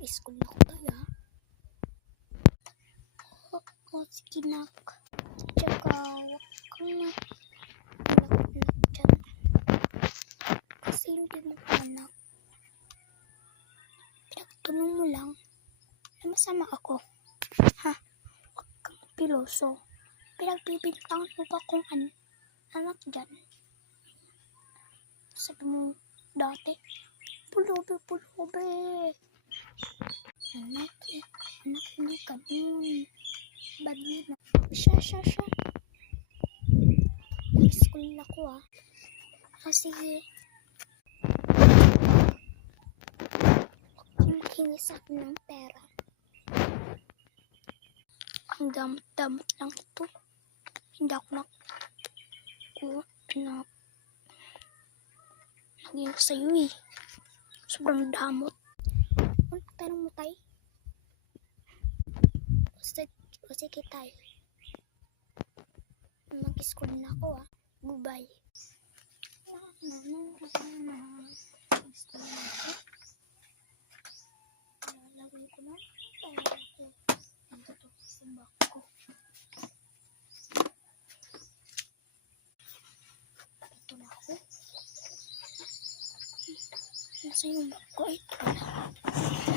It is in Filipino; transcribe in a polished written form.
Mag-school na ko tayo, ha? O, sige nak. Tsaka, wag kang malakot dyan. Kasi hindi mo pa anak. Pinagtanong mo lang na masama ako. Ha? Wag kang piloso. Pinagbibintangan mo pa kung anak dyan. Sabi mo dati, pulubi. Anak, hindi ka nun. Badi na. Siya. School ako, ha. Kasi, huwag kang hingi sa akin ng pera. Ang damot lang ito. Hindi ako naging sa'yo, eh. Sobrang damot. Ano tanong mo, tay? O sige, tay. Mag-school na ako, ha. Goodbye. Lalagay ko na. Ito sa bag ko. Ito na ako. Nasa yung bag ko. Ito na.